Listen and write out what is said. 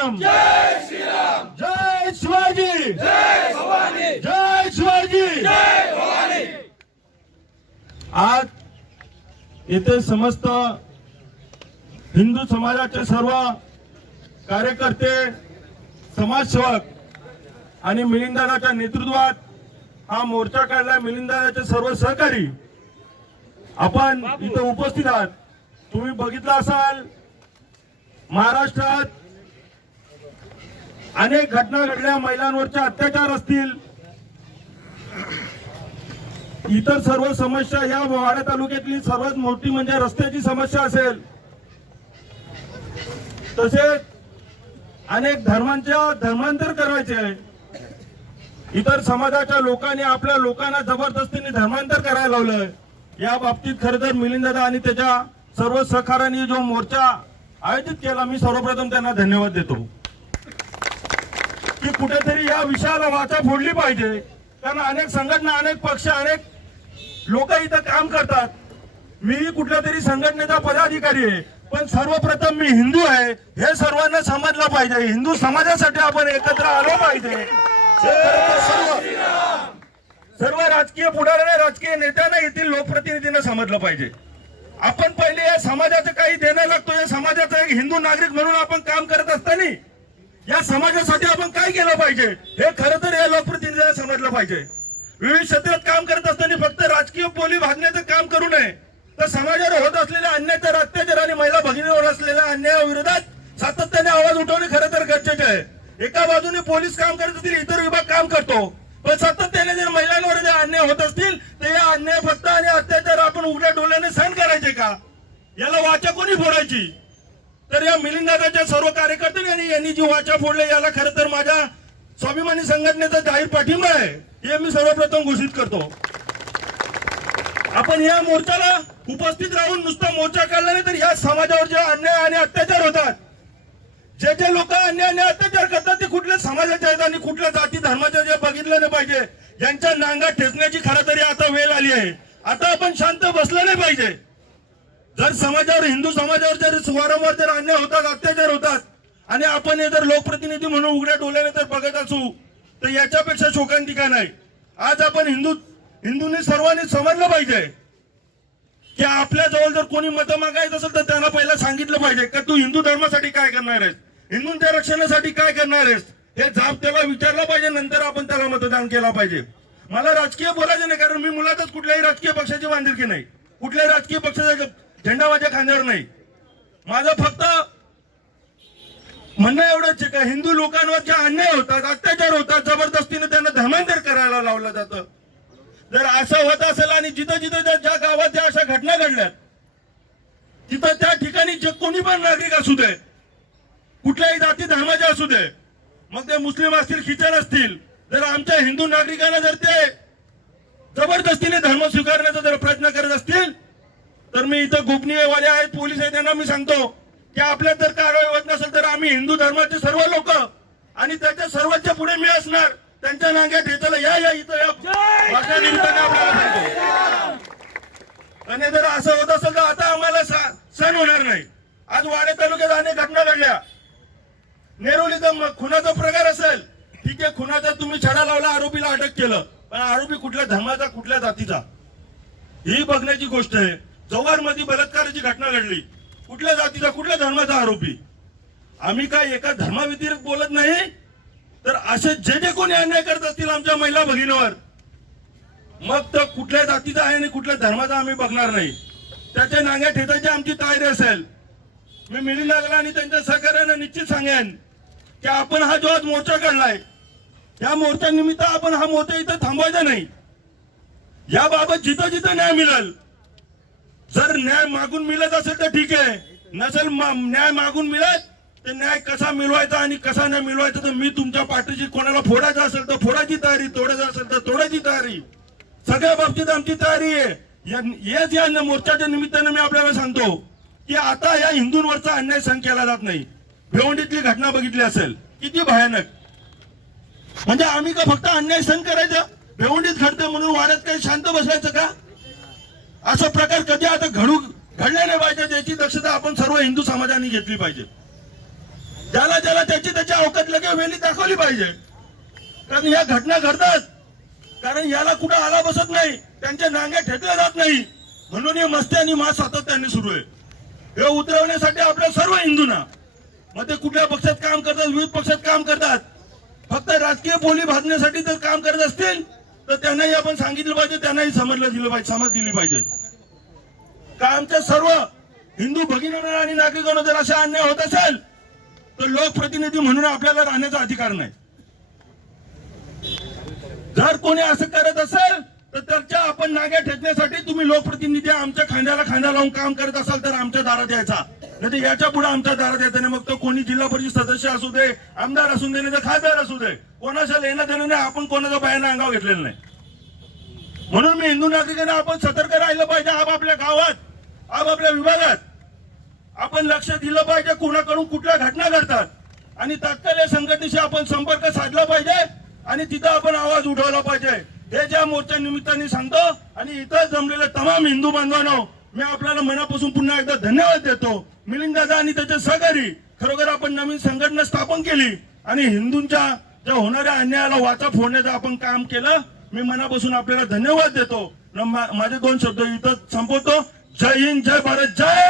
श्रीराम। जय श्रीराम जय शिवाजी। जय भवानी जय शिवाजी। जय भवानी आज येथे समस्त हिंदू समाजाचे सर्व कार्यकर्ते समाजसेवक आणि मिलिंदानाच्या नेतृत्वात हा मोर्चा काढला. मिलिंदानाचे सर्व सहकारी आपण इथं उपस्थित आहात. तुम्ही बघितलं असाल महाराष्ट्रात अनेक घटना घडल्या महिलांवरचे अत्याचार असतील. इतर सर्व समस्या या वाडा तालुक्यातली सर्वात मोठी म्हणजे रस्त्याची समस्या असेल. तसेच अनेक धर्मांच्या धर्मांतर करायचे. आहे इतर समाजाच्या लोकांनी आपल्या लोकांना जबरदस्तीने धर्मांतर करायला लावलंय. या बाबतीत खरं तर मिलिंददा आणि त्याच्या सर्व सहकार्यांनी जो मोर्चा आयोजित केला मी सर्वप्रथम त्यांना धन्यवाद देतो. की कुठेतरी या विषयाला वाचा फोडली पाहिजे. कारण अनेक संघटना अनेक पक्ष अनेक लोक इथं काम करतात. मी कुठल्या तरी संघटनेचा पदाधिकारी आहे. पण सर्वप्रथम मी हिंदू आहे. हे सर्वांना समजलं पाहिजे. हिंदू समाजासाठी आपण एकत्र आलो पाहिजे. सर्व. सर्व राजकीय पुढाऱ्यांना राजकीय नेत्यांना येथील लोकप्रतिनिधींना समजलं पाहिजे. आपण पहिले या समाजाचं काही देणं लागतो. या समाजाचा एक हिंदू नागरिक म्हणून आपण काम करत असताना या समाजासाठी आपण काय केलं पाहिजे? हे खरं तर या लोकप्रतिनिधीला समजलं पाहिजे. विविध क्षेत्रात काम करत असताना फक्त राजकीय बोली भागण्याचं काम करू नये. तर समाजावर होत असलेल्या अन्याचार अत्याचार आणि महिला भगिनीवर असलेल्या अन्यायाविरोधात सातत्याने आवाज उठवणे खरं तर गरजेचे आहे. एका बाजूने पोलीस काम करत असतील इतर विभाग काम करतो. पण सातत्याने जर महिलांवर जे अन्याय होत असतील तर या अन्याय फक्त आणि अत्याचार आपण उघड्या डोळ्याने सहन करायचे का? याला वाचा कोणी फोडायची? तर या मिलिंदाच्या सर्व कार्यकर्त्यांनी आणि यांनी जी वाचा फोडले याला खरं तर माझ्या स्वाभिमानी संघटनेचा जाहीर पाठिंबा आहे हे मी सर्वप्रथम घोषित करतो. आपण या मोर्चाला उपस्थित राहून नुसता मोर्चा काढला नाही तर या समाजावर जे अन्याय आणि अत्याचार होतात जे जे लोक अन्याय आणि अत्याचार करतात ते कुठल्या समाजाचे आहेत आणि कुठल्या जाती धर्माच्या जे बघितलं नाही पाहिजे यांच्या नांगा ठेचण्याची खरं तरी आता वेळ आली आहे. आता आपण शांत बसलं नाही पाहिजे. जर समाजावर हिंदू समाजावर जर वारंवार जर अन्याय होतात अत्याचार होतात आणि आपण हे जर लोकप्रतिनिधी म्हणून उघड्या डोल्याने जर बघत असू तर याच्यापेक्षा शोकांतिका नाही आज आपण हिंदू हिंदूंनी सर्वांनी समजलं पाहिजे की आपल्या जवळ जर कोणी मतं मागायचं असेल तर त्यांना पहिला सांगितलं पाहिजे का तू हिंदू धर्मासाठी काय करणार आहेस? हिंदूंच्या रक्षणासाठी काय करणार आहेस? हे जाब त्याला विचारलं पाहिजे नंतर आपण त्याला मतदान केलं पाहिजे. मला राजकीय बोलायचं नाही कारण मी मुलातच कुठल्याही राजकीय पक्षाची बांधिलकी नाही. कुठल्याही राजकीय पक्षाचा झेंडा माझ्या खांद्यावर नाही. माझं फक्त म्हणणं एवढंच का हिंदू लोकांवर जे अन्याय होतात अत्याचार होतात जबरदस्तीने त्यांना धर्मांतर करायला लावलं जातं. जर असं होत असेल आणि जिथं जिथं ज्या- ज्या गावात ज्या अशा घटना घडल्यात तिथं त्या ठिकाणी जे कोणी पण नागरिक असू दे कुठल्याही जाती धर्माचे असू दे मग ते मुस्लिम असतील ख्रिश्चन असतील जर आमच्या हिंदू नागरिकांना जर ते जबरदस्तीने धर्म स्वीकारण्याचा जर प्रयत्न करत असतील तर मी इथं गोपनीयवाले आहेत पोलीस आहेत त्यांना मी सांगतो की आपल्या जर कारवाई होत नसेल तर आम्ही हिंदू धर्माचे सर्व लोक आणि त्याच्या सर्वांच्या पुढे मी असणार त्यांच्या नांग्या ठेचायला या या इथं या. आणि जर असं होत असेल तर आता आम्हाला सण होणार नाही. आज वाडे तालुक्यात अनेक घटना घडल्या. नेरोलीचा खुनाचा प्रकार असेल. ठीक आहे खुनाचा तुम्ही छडा लावला आरोपीला अटक केलं. पण आरोपी कुठल्या धर्माचा कुठल्या जातीचा? ही बघण्याची गोष्ट आहे. जव्हारमध्ये बलात्काराची घटना घडली. कुठल्या जातीचा कुठल्या धर्माचा आरोपी? आम्ही काय एका धर्माव्यतिरिक्त बोलत नाही? तर असे जे जे कोणी अन्याय करत असतील आमच्या महिला भगिनीवर मग तर कुठल्या जातीचा आहे आणि कुठल्या धर्माचा आम्ही बघणार नाही. त्याच्या नांग्या ठेचायची आमची तयारी असेल. मी मिलिंदाला आणि त्यांच्या सहकार्यानं निश्चित सांगेन की आपण हा जो आज मोर्चा काढलाय. या मोर्चा निमित्त आपण हा मोर्चा इथं थांबवायचा नाही. याबाबत जिथं जिथं न्याय मिळेल जर न्याय मागून मिळत असेल तर ठीक आहे. नसेल न्याय मागून मिळत तर न्याय कसा मिळवायचा आणि कसा न्याय मिळवायचा तर मी तुमच्या पाठीची कोणाला फोडायचं असेल तर फोडायची तयारी तोडायचं असेल तर तोडायची तयारी. सगळ्या बाबतीत आमची तयारी आहे. या- या मोर्चाच्या निमित्तानं मी आपल्याला सांगतो की आता या हिंदूंवरचा अन्याय सहन केला जात नाही. भिवंडीतली घटना बघितली असेल किती भयानक. म्हणजे आम्ही का फक्त अन्याय सहन करायचं? भिवंडीत घडतं म्हणून वाड्यात काही शांत बसायचं का? असा प्रकार कधी आता घडू घडले नाही पाहिजे त्याची दक्षता आपण सर्व हिंदू समाजाने घेतली पाहिजे. ज्याला ज्याला त्याची त्याची अवकात लगे वेली दाखवली पाहिजे. कारण या घटना घडतात. कारण याला कुठं आला बसत नाही त्यांच्या नांग्या ठेकल्या जात नाही. म्हणून हे मस्ती आणि मास सातत्याने सुरू आहे. हे उतरवण्यासाठी आपल्या सर्व हिंदूंना मग ते कुठल्या पक्षात काम करतात विविध पक्षात काम करतात. फक्त राजकीय बोली भाजण्यासाठी तर काम करत असतील. तर त्यांनाही आपण सांगितलं पाहिजे त्यांनाही समजलं दिलं पाहिजे समज दिली पाहिजे. का आमच्या सर्व हिंदू भगिनींना आणि नागरिकांना जर असा अन्याय होत असेल तर लोकप्रतिनिधी म्हणून आपल्याला राहण्याचा अधिकार नाही. जर कोणी असं करत असेल तर त्याच्या आपण नाग्या ठेचण्यासाठी तुम्ही लोकप्रतिनिधी आमच्या खांद्याला खांदा लावून काम करत असाल तर आमच्या दारात यायचा. नाही तर याच्यापुढे आमच्या दारात यायचं नाही. मग तो कोणी जिल्हा परिषद सदस्य असू दे आमदार असू दे नाही तर खासदार असू दे. कोणाच्या लेणं देणं नाही आपण कोणाचा बायांना अंगावर घेतलेलं नाही. म्हणून मी हिंदू नागरिकांना आपण सतर्क राहिलं पाहिजे आपापल्या गावात आपापल्या विभागात. आपण लक्ष दिलं पाहिजे कोणाकडून कुठल्या घटना घडतात. आणि तात्काळ या संघटनेशी आपण संपर्क साधला पाहिजे आणि तिथं आपण आवाज उठवला पाहिजे. हे ज्या मोर्चा निमित्ताने सांगतो आणि इथं जमलेले तमाम हिंदू बांधवांनो मी आपल्याला मनापासून पुन्हा एकदा धन्यवाद देतो. मिलिंद दादा आणि त्याच्या सहकारी खरोखर आपण नवीन संघटना स्थापन केली आणि हिंदूंच्या ज्या होणाऱ्या अन्यायाला वाचा फोडण्याचं आपण काम केलं मी मनापासून आपल्याला धन्यवाद देतो. माझे दोन शब्द इथं संपवतो. जय हिंद जय भारत जय!